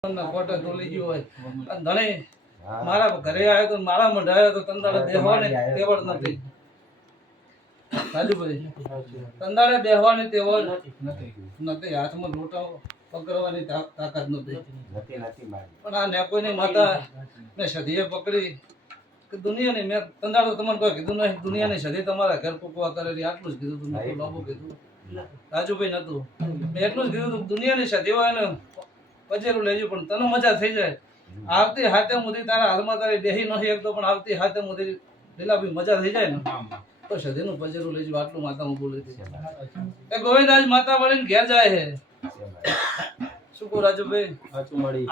Quota તોલી ગયો હોય અને ધણી મારા ઘરે આવ્યો તો મારા મંડાયો તો તંદાળે બેહવાની તેવડ નથી. રાજુભાઈ તંદાળે બેહવાની તેવડ નથી. હાથમાં લોટા પકડવાની તાકાત નથી. પણ આ નેકોઈની માતા મેં સધીએ પકડી કે દુનિયાની મેં તંદાળો તમને કોઈ કીધું નહીં દુનિયાની સધી તમારા ઘર કુકવા કરેલી આટલું જ કીધું તું. મેં લાંબુ કીધું રાજુભાઈ નતું. મેં એટલું જ કીધું તું દુનિયાની સધી હોય ને પચેરું લેજો પણ તને મજા થઈ જાય. આવતી હાથે મુદી તારા હાથમાં તારી બેહી નહીં એકતો પણ આવતી હાથે મુદી લીલાભાઈ મજા થઈ જાય ને તો સધીનું પચેરું લેજો. આટલું માતા હું બોલી હતી. એ ગોવિંદ આજ માતા વળીને ઘેર જાય છે. શું કહું રાજુભાઈ?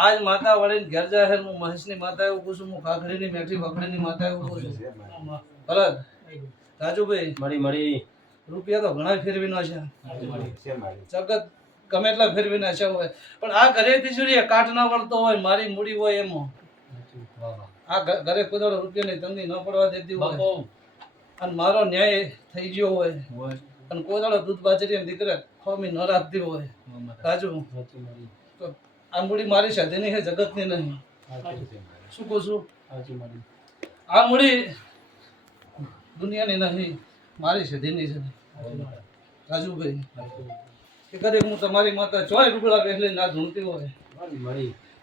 આજ માતા વળીને ઘેર જાય છે. હું મહેશની માતા એવું પૂછું, હું કાકડીની મેઠી વખડીની માતા એવું પૂછું. ભરત રાજુભાઈ મળી રૂપિયા તો ઘણા ફેરવી નો છે. જગત ગમે એટલા ફેરવી નાખ્યા હોય પણ આ ઘરેથી શું કાટ ના વળતો હોય મારી મૂડી હોય એમાં આ ઘરે કોઈ રૂપિયાની તંગી ન પડવા દેતી હોય અને મારો ન્યાય થઈ ગયો હોય અને કોઈ દાડો દૂધ બાજરી દીકરા ખોમી ન રાખતી હોય રાજુ તો આ મૂડી મારી સાથેની છે, જગતની નહીં. શું કહું છું? આ મૂડી દુનિયાની નહીં, મારી સાથેની છે. રાજુભાઈ કે કદાચ હું તમારી માતા ચોય રૂપડા પહેલી ના ધૂણતી હોય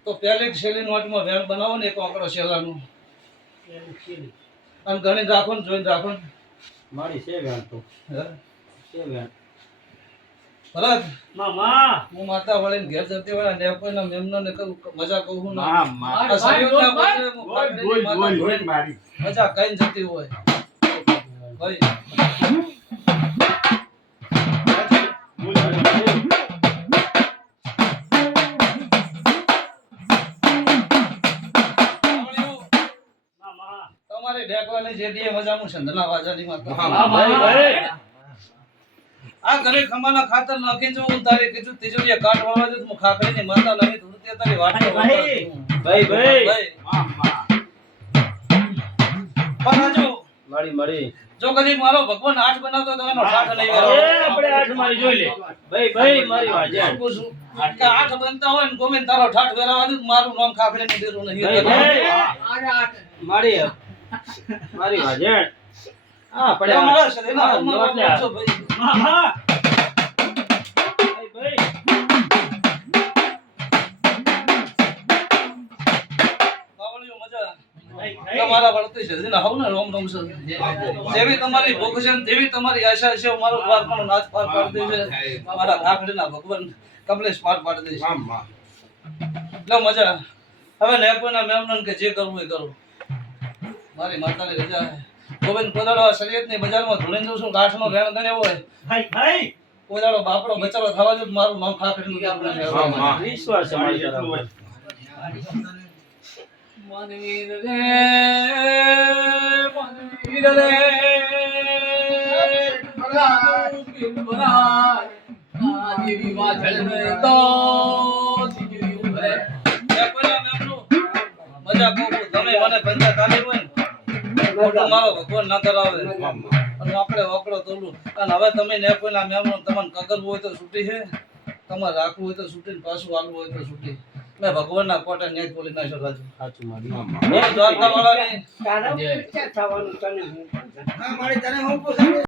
તો પહેલી શેલી નોટમાં વેણ બનાવો ને એક આંકડો શેલાનું અને ગણી રાખો ને જોઈને રાખો ને મારી છે વેણ તો છે વેણ. ભરત મામા હું માતા વળીને ઘેર જતી હોય ને કોઈના મેમનો ને મજા કહું ના મજા કઈ જતી હોય ભાઈ. તમારી ઢેકવાની જે દીએ મજા હું સંધના વાજાની માતા આ ઘરે ખમાના ખાતર નાખી જો હું તારી કીધું તિજોરીએ કાટ વાળવા જો હું ખાખરીની માતા નહીં તું તે તારી વાટો ભાઈ પણ મળી જો કદી મારો ભગવાન આઠ બનાવતો તો એનો ઠાઠ નહીં વાળો આપણે આઠ મારી જોઈ લે ભાઈ મારી વાજે પૂછું કે આઠ બનતા હોય ને ગોવિંદ તારો ઠાઠ વેરાવા દે મારું નામ ખાખરીની દેરું નહીં મારી વાજે આ પડે મારા શરીરના હાથમાં છો ભાઈ હા ભાઈ બાવળીઓ મજા તમારા વળતી છે ને હાવ ને રોમ રોમ છે. જેવી તમારી ભૂખ છે તેવી તમારી આશા છે. મારો દ્વાર પણ નાચ પાર પાડી દે છે. મારા ખાખડીના ભગવાન કમલેશ પાર પાડી દે છે. લો મજા. હવે ને કોઈના મેમનન કે જે કરવું એ કરો. મારી માતાની રજા છે. ગોવિંદ કોદાળો શરીયતની બજારમાં ધૂણી દઉં છું. ગાંઠનો રેણ ગણ્યો હોય કોદાળો બાપડો બચારો થવા દે મારું નામ ખાખડીનું વિશ્વાસ છે મારી તરફ. મનવીર રે આજી વાજળ તો સીધી ઉભરે મજા કહું તમે મને પંચા તાલી હોય ને મારો ભગવાન ના કરાવે અને આપણે વકડો તોલું. અને હવે તમે ને કોઈના મેમનો તમને કગરવું હોય તો છૂટી છે, તમારે રાખવું હોય તો છૂટીને પાછું આવવું હોય તો છૂટી. મેં ભગવાનના કોટા ન્યાય બોલી નાખ્યો રાજુ. સાચું મારી દ્વારકા વાળાની